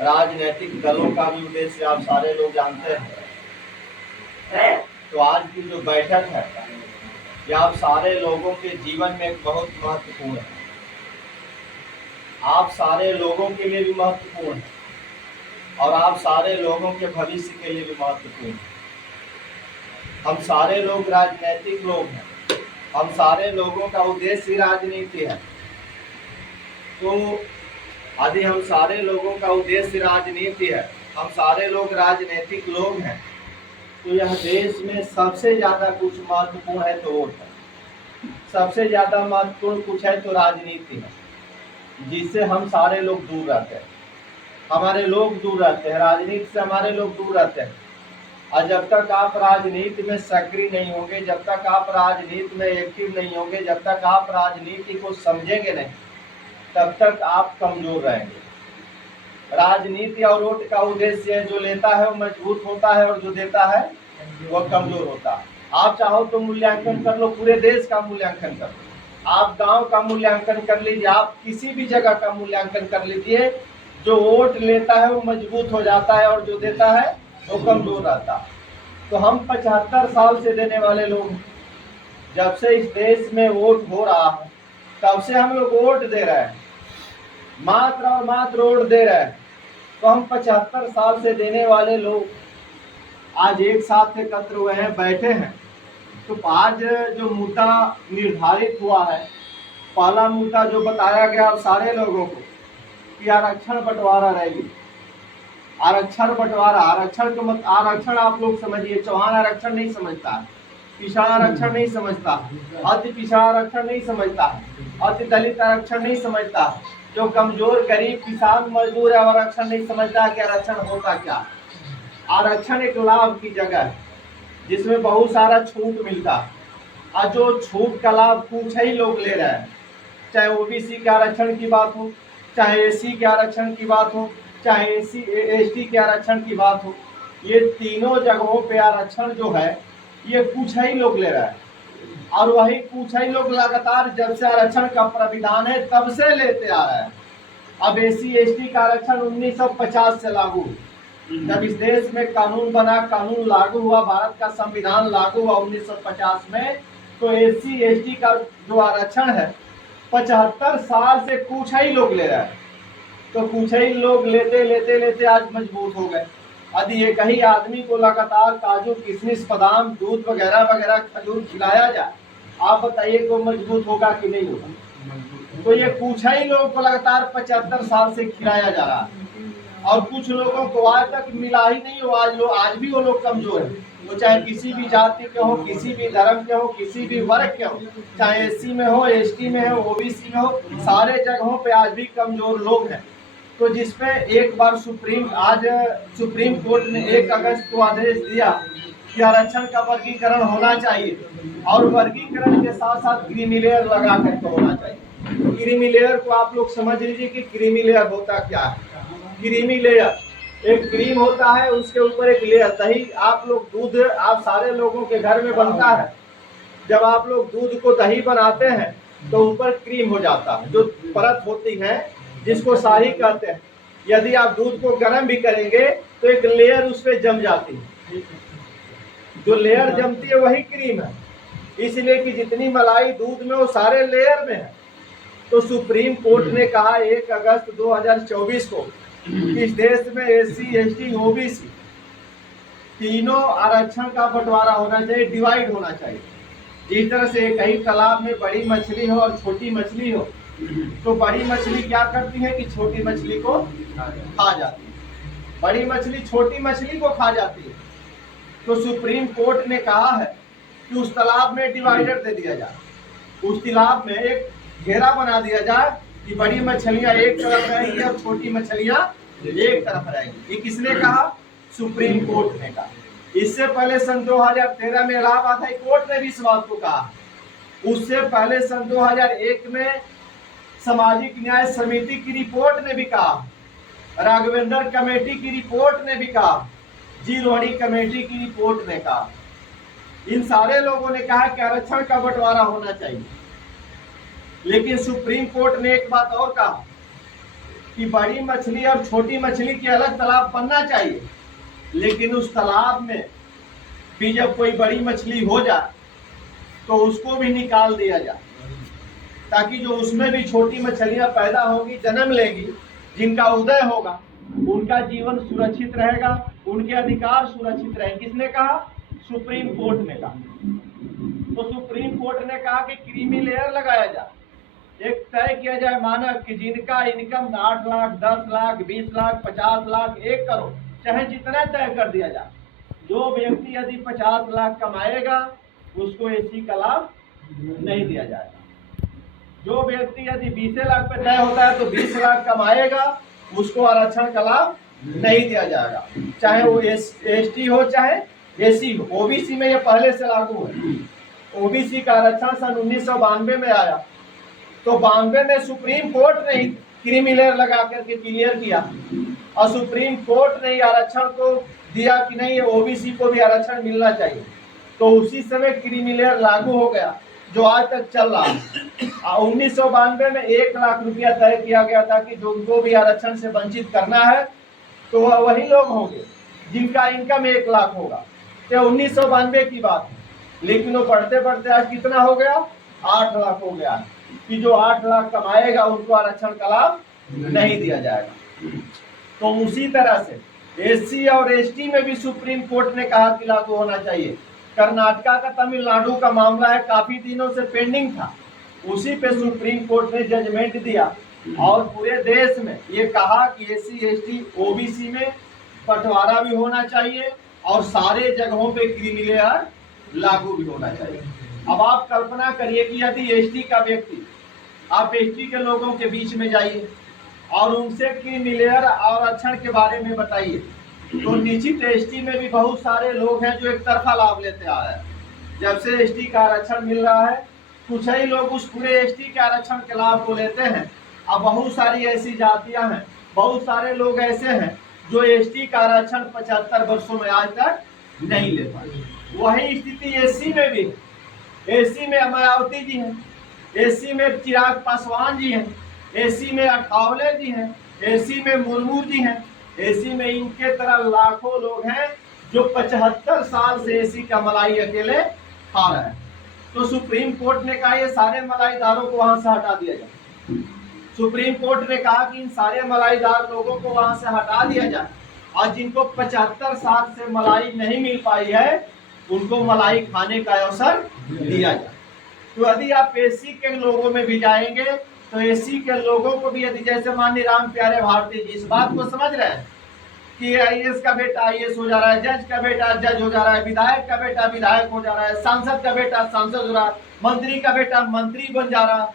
राजनीतिक दलों का भी उद्देश्य आप सारे लोग जानते हैं। तो आज की जो बैठक है ये आप सारे लोगों के जीवन में एक बहुत महत्वपूर्ण है। आप सारे लोगों के लिए भी महत्वपूर्ण है और आप सारे लोगों के भविष्य के लिए भी महत्वपूर्ण है। हम सारे लोग राजनीतिक लोग हैं, हम सारे लोगों का उद्देश्य ही राजनीति है। तो यदि हम सारे लोगों का उद्देश्य राजनीति है, हम सारे लोग राजनीतिक लोग हैं, तो यह देश में सबसे ज़्यादा कुछ महत्वपूर्ण है तो वोट है। सबसे ज़्यादा महत्वपूर्ण कुछ है तो राजनीति है, जिससे हम सारे लोग दूर रहते हैं। हमारे लोग दूर रहते हैं, राजनीति से हमारे लोग दूर रहते हैं। और जब तक आप राजनीति में सक्रिय नहीं होंगे, जब तक आप राजनीति में एक्टिव नहीं होंगे, जब तक आप राजनीति को समझेंगे नहीं, तब तक आप कमजोर रहेंगे। राजनीति और वोट का उद्देश्य है, जो लेता है वो मजबूत होता है और जो देता है वो कमजोर होता है। आप चाहो तो मूल्यांकन कर लो, पूरे देश का मूल्यांकन कर लो, आप गांव का मूल्यांकन कर लीजिए, आप किसी भी जगह का मूल्यांकन कर लीजिए। जो वोट लेता है वो मजबूत हो जाता है और जो देता है वो कमजोर रहता है। तो हम 75 साल से देने वाले लोग, जब से इस देश में वोट हो रहा है तब से हम लोग वोट दे रहे हैं, मात्र और मात्र वोट दे रहे हैं। तो हम 75 साल से देने वाले लोग आज एक साथ एकत्र हुए हैं, बैठे हैं। तो आज जो मुद्दा निर्धारित हुआ है, पहला मुद्दा जो बताया गया आप सारे लोगों को कि आरक्षण बंटवारा रहेगी। आरक्षण बंटवारा, आरक्षण का मत, आरक्षण आप लोग समझिए, चौहान आरक्षण नहीं समझता है, पिछड़ा आरक्षण नहीं समझता है, अति पिछड़ा आरक्षण नहीं समझता है, अति दलित आरक्षण नहीं समझता है, जो कमजोर गरीब किसान मजदूर है आरक्षण नहीं समझता है कि आरक्षण होता क्या। आरक्षण एक लाभ की जगह है जिसमें बहुत सारा छूट मिलता है, और जो छूट का लाभ कुछ ही लोग ले रहे हैं। चाहे ओबीसी के आरक्षण की बात हो, चाहे एससी के आरक्षण की बात हो, चाहे एससी एसटी के आरक्षण की बात हो, ये तीनों जगहों पे आरक्षण जो है ये कुछ ही लोग ले रहे हैं। और वही कुछ ही लोग लगातार जब से आरक्षण का प्राविधान है तब से लेते आ रहे हैं। अब एससी एसटी का आरक्षण 1950 से लागू, जब इस देश में कानून बना, कानून लागू हुआ, भारत का संविधान लागू हुआ 1950 में, तो एससी एसटी का जो आरक्षण है 75 साल से कुछ ही लोग ले रहे हैं। तो कुछ ही लोग लेते लेते लेते आज मजबूत हो गए। यदि एक ही आदमी को लगातार काजू किशमिश बादाम दूध वगैरह वगैरह खजूर खिलाया जाए, आप बताइए को मजबूत होगा कि नहीं होगा। तो ये कुछ ही लोगों को लगातार 75 साल से खिलाया जा रहा है, और कुछ लोगों को आज तक मिला ही नहीं हो। आज भी वो लोग कमजोर है, वो चाहे किसी भी जाति के हो, किसी भी धर्म के हो, किसी भी वर्ग के हो, चाहे एससी में हो, एसटी में हो, ओबीसी में हो, सारे जगहों पे आज भी कमजोर लोग हैं। तो जिसपे एक बार सुप्रीम कोर्ट ने 1 अगस्त को आदेश दिया कि आरक्षण का वर्गीकरण होना चाहिए, और वर्गीकरण के साथ साथ क्रीमी लेयर लगा करके होना चाहिए। क्रीमी लेयर को आप लोग समझ लीजिए कि क्रीमी लेयर होता क्या है। क्रीमी लेयर एक क्रीम होता है, उसके ऊपर एक लेयर दही, आप लोग दूध आप सारे लोगों के घर में बनता है। जब आप लोग दूध को दही बनाते हैं तो ऊपर क्रीम हो जाता है, जो परत होती है जिसको शाही कहते हैं। यदि आप दूध को गर्म भी करेंगे तो एक लेयर उस पर जम जाती है, जो लेयर जमती है वही क्रीम है। इसलिए कि जितनी मलाई दूध में वो सारे लेयर में है। तो सुप्रीम कोर्ट ने कहा 1 अगस्त 2024 को इस देश में एससी एसटी ओबीसी तीनों आरक्षण का बंटवारा होना चाहिए, डिवाइड होना चाहिए। जिस तरह से कहीं तालाब में बड़ी मछली हो और छोटी मछली हो, तो बड़ी मछली क्या करती है कि छोटी मछली को खा जाती है, बड़ी मछली छोटी मछली को खा जाती है। तो सुप्रीम कोर्ट ने कहा है कि उस तालाब में डिवाइडर दे दिया जाए, उस तालाब में एक घेरा बना दिया जाए कि बड़ी मछलियां एक तरफ रहेंगी और छोटी मछलियां एक तरफ रहेंगी। ये किसने कहा? सुप्रीम कोर्ट ने कहा। इससे पहले सन 2013 में इलाहाबाद हाई कोर्ट ने भी इस बात को कहा। उससे पहले सन 2001 में सामाजिक न्याय समिति की रिपोर्ट ने भी कहा, राघवेंद्र कमेटी की रिपोर्ट ने भी कहा, जी रोहड़ी कमेटी की रिपोर्ट ने कहा। इन सारे लोगों ने कहा कि आरक्षण का बंटवारा होना चाहिए। लेकिन सुप्रीम कोर्ट ने एक बात और कहा कि बड़ी मछली और छोटी मछली के अलग तालाब बनना चाहिए, लेकिन उस तालाब में भी जब कोई बड़ी मछली हो जाए तो उसको भी निकाल दिया जाए, ताकि जो उसमें भी छोटी मछलियां पैदा होगी, जन्म लेंगी, जिनका उदय होगा, उनका जीवन सुरक्षित रहेगा, उनके अधिकार सुरक्षित रहेंगे। किसने कहा? सुप्रीम कोर्ट ने कहा। तो सुप्रीम कोर्ट ने कहा कि क्रीमी लेयर लगाया जाए, एक तय किया जाए मानक कि जिनका इनकम 8 लाख, 10 लाख, 20 लाख, 50 लाख, 1 करोड़, चाहे जितना तय कर दिया जाए, जो व्यक्ति यदि 50 लाख कमाएगा उसको एसी का लाभ नहीं दिया जाएगा। जो व्यक्ति यदि 20 लाख पे तय होता है तो 20 लाख कमाएगा, उसको आरक्षण का लाभ नहीं दिया जाएगा, चाहे वो एसटी हो चाहे एसी हो। ओबीसी में ये पहले से लागू है। ओबीसी का आरक्षण सन 1992 में आया, तो 92 में सुप्रीम कोर्ट ने ही क्रीमी लेयर लगा करके क्लियर किया, और सुप्रीम कोर्ट ने आरक्षण को दिया कि नहीं, ये ओबीसी को भी आरक्षण मिलना चाहिए। तो उसी समय क्रीमी लेयर लागू हो गया, जो आज तक चल रहा है। 1992 में 1 लाख रुपया तय किया गया था कि जो उनको भी आरक्षण से वंचित करना है तो वह वही लोग होंगे जिनका इनकम 1 लाख होगा। तो 1992 की बात है, लेकिन वो बढ़ते बढ़ते आज कितना हो गया? 8 लाख हो गया, कि जो 8 लाख कमाएगा उनको आरक्षण का लाभ नहीं दिया जाएगा। तो उसी तरह से एससी और एसटी में भी सुप्रीम कोर्ट ने कहा कि लागू होना चाहिए। कर्नाटका का, तमिलनाडु का मामला है, काफी दिनों से पेंडिंग था, उसी पे सुप्रीम कोर्ट ने जजमेंट दिया और पूरे देश में ये कहा कि एससी एसटी ओबीसी में बंटवारा भी होना चाहिए और सारे जगहों पे क्रीमी लेयर लागू भी होना चाहिए। अब आप कल्पना करिए कि यदि एसटी का व्यक्ति, आप एसटी के लोगों के बीच में जाइए और उनसे क्रीमी लेयर और आरक्षण के बारे में बताइए, तो निश्चित एसटी में भी बहुत सारे लोग हैं जो एक तरफा लाभ लेते आ रहे हैं। जब से एसटी का आरक्षण मिल रहा है, कुछ ही लोग उस पूरे एसटी के आरक्षण के लाभ को लेते हैं। अब बहुत सारी ऐसी जातियां हैं, बहुत सारे लोग ऐसे हैं जो एसटी का आरक्षण 75 वर्षों में आज तक नहीं ले पाए। वही स्थिति एससी में भी है। एससी में मायावती जी हैं, एससी में चिराग पासवान जी हैं, एससी में अठावले जी हैं, एससी में मुर्मू जी हैं, एसी में इनके तरह लाखों लोग हैं जो 75 साल से एसी का मलाई अकेले खा रहे हैं। तो सुप्रीम कोर्ट ने कहा ये सारे मलाईदारों को वहां से हटा दिया जाए। सुप्रीम कोर्ट ने कहा कि इन सारे मलाईदार लोगों को वहां से हटा दिया जाए, और जिनको 75 साल से मलाई नहीं मिल पाई है उनको मलाई खाने का अवसर दिया जाए। तो यदि आप एसी के लोगों में भी जाएंगे तो एसी के लोगों को भी, यदि जैसे माननीय राम प्यारे भारती जी इस बात को समझ रहे हैं कि आईएएस का बेटा आईएएस हो जा रहा है, जज का बेटा जज हो जा रहा है, विधायक का बेटा विधायक हो जा रहा है, सांसद का बेटा सांसद हो रहा है, मंत्री का बेटा मंत्री बन जा रहा है,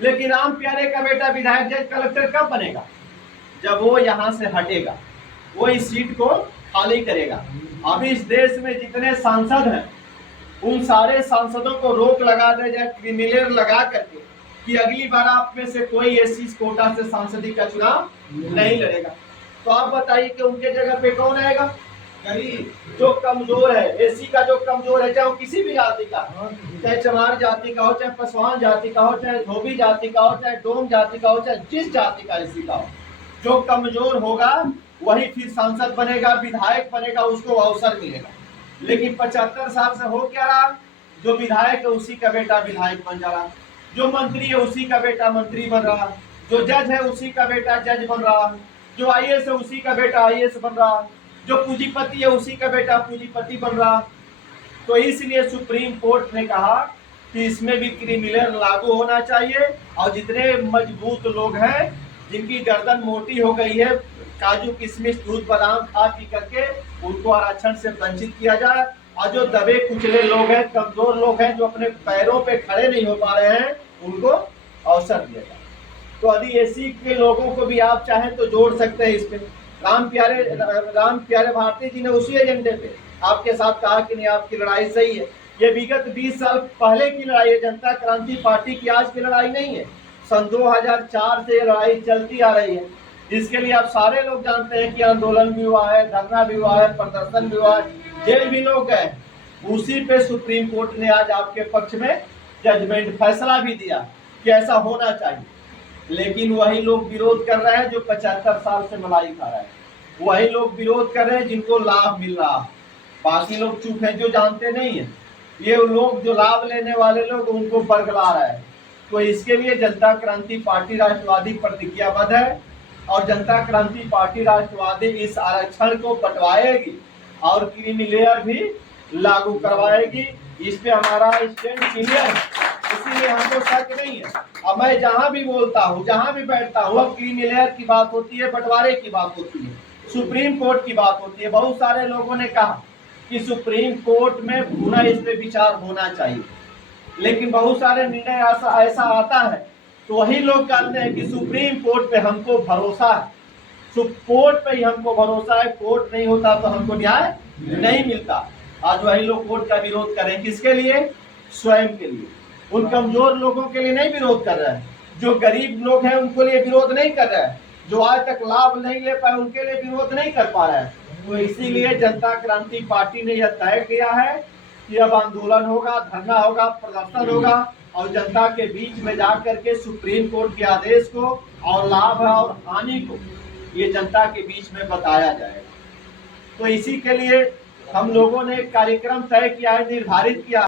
लेकिन राम प्यारे का बेटा विधायक जज कलेक्टर कब बनेगा? जब वो यहाँ से हटेगा, वो इस सीट को खाली करेगा। अभी इस देश में जितने सांसद हैं उन सारे सांसदों को रोक लगा दे जाए, क्रीमी लेयर लगा करके, कि अगली बार आप में से कोई एसी कोटा से सांसदी का चुनाव नहीं लड़ेगा। तो आप बताइए कि उनके जगह पे कौन आएगा? गरीब, जो कमजोर है, एसी का जो कमजोर है, चाहे वो किसी भी जाति का, चाहे चमार जाति का हो, चाहे पासवान जाति का हो, चाहे धोबी जाति का हो, चाहे डोम जाति का हो, चाहे जिस जाति का एसी का हो, जो कमजोर होगा वही फिर सांसद बनेगा, विधायक बनेगा, उसको अवसर मिलेगा। लेकिन 75 साल से हो क्या रहा? जो विधायक है उसी का बेटा विधायक बन जा रहा, जो मंत्री है उसी का बेटा मंत्री बन रहा, जो जज है उसी का बेटा जज बन रहा, जो आईएएस है उसी का बेटा आईएएस बन रहा, जो पूंजीपति है उसी का बेटा पूंजीपति बन रहा। तो इसलिए सुप्रीम कोर्ट ने कहा कि इसमें भी क्रीमी लेयर लागू होना चाहिए, और जितने मजबूत लोग हैं, जिनकी गर्दन मोटी हो गई है काजू किशमिश दूध बादाम खा पी करके, उनको आरक्षण से वंचित किया जाए, और जो दबे कुचले लोग हैं, कमजोर लोग हैं, जो अपने पैरों पे खड़े नहीं हो पा रहे हैं, उनको अवसर दिया जाए। तो यदि एसी के लोगों को भी आप चाहें तो जोड़ सकते हैं इस पे। राम प्यारे भारती जी ने उसी एजेंडे पे आपके साथ कहा कि नहीं, आपकी लड़ाई सही है। ये विगत 20 साल पहले की लड़ाई है, जनता क्रांति पार्टी की आज की लड़ाई नहीं है। सन 2004 से ये लड़ाई चलती आ रही है, जिसके लिए आप सारे लोग जानते हैं कि आंदोलन भी हुआ है, धरना भी हुआ है, प्रदर्शन भी हुआ है, जेल भी लोग गए। उसी पे सुप्रीम कोर्ट ने आज आपके पक्ष में जजमेंट फैसला भी दिया कि ऐसा होना चाहिए। लेकिन वही लोग विरोध कर रहे हैं जो 75 साल से मलाई खा रहे हैं, वही लोग विरोध कर रहे हैं जिनको लाभ मिल रहा है। बाकी लोग चुप है जो जानते नहीं है। ये लोग जो लाभ लेने वाले लोग उनको बरगला रहे हैं। तो इसके लिए जनता क्रांति पार्टी राष्ट्रवादी प्रतिज्ञाबद्ध है और जनता क्रांति पार्टी राष्ट्रवादी इस आरक्षण को बंटवाएगी और क्रीमी लेयर भी लागू करवाएगी। इस पे हमारा स्टैंड क्लियर है, इसीलिए हमको शक नहीं है। अब मैं जहां भी बोलता हूं, जहां भी बैठता हूं, अब क्रीमी लेयर की बात होती है, बंटवारे की बात होती है, सुप्रीम कोर्ट की बात होती है। बहुत सारे लोगों ने कहा कि सुप्रीम कोर्ट में पुनः इस पे विचार होना चाहिए, लेकिन बहुत सारे निर्णय ऐसा आता है तो वही लोग कहते हैं कि सुप्रीम कोर्ट पे हमको भरोसा है, कोर्ट पे ही हमको भरोसा है, कोर्ट नहीं होता तो हमको न्याय नहीं मिलता। आज वही लोग कोर्ट का विरोध करें, किसके लिए? स्वयं के लिए। उन कमजोर लोगों के लिए नहीं विरोध कर रहे हैं, जो गरीब लोग हैं उनको लिए विरोध नहीं कर रहे हैं, जो आज तक लाभ नहीं ले पाए उनके लिए विरोध नहीं कर पा रहे हैं। तो इसीलिए जनता क्रांति पार्टी ने यह तय किया है कि अब आंदोलन होगा, धरना होगा, प्रदर्शन होगा और जनता के बीच में जाकर के सुप्रीम कोर्ट के आदेश को और लाभ और हानि को ये जनता के बीच में बताया जाएगा। तो इसी के लिए हम लोगों ने एक कार्यक्रम तय किया है, निर्धारित किया।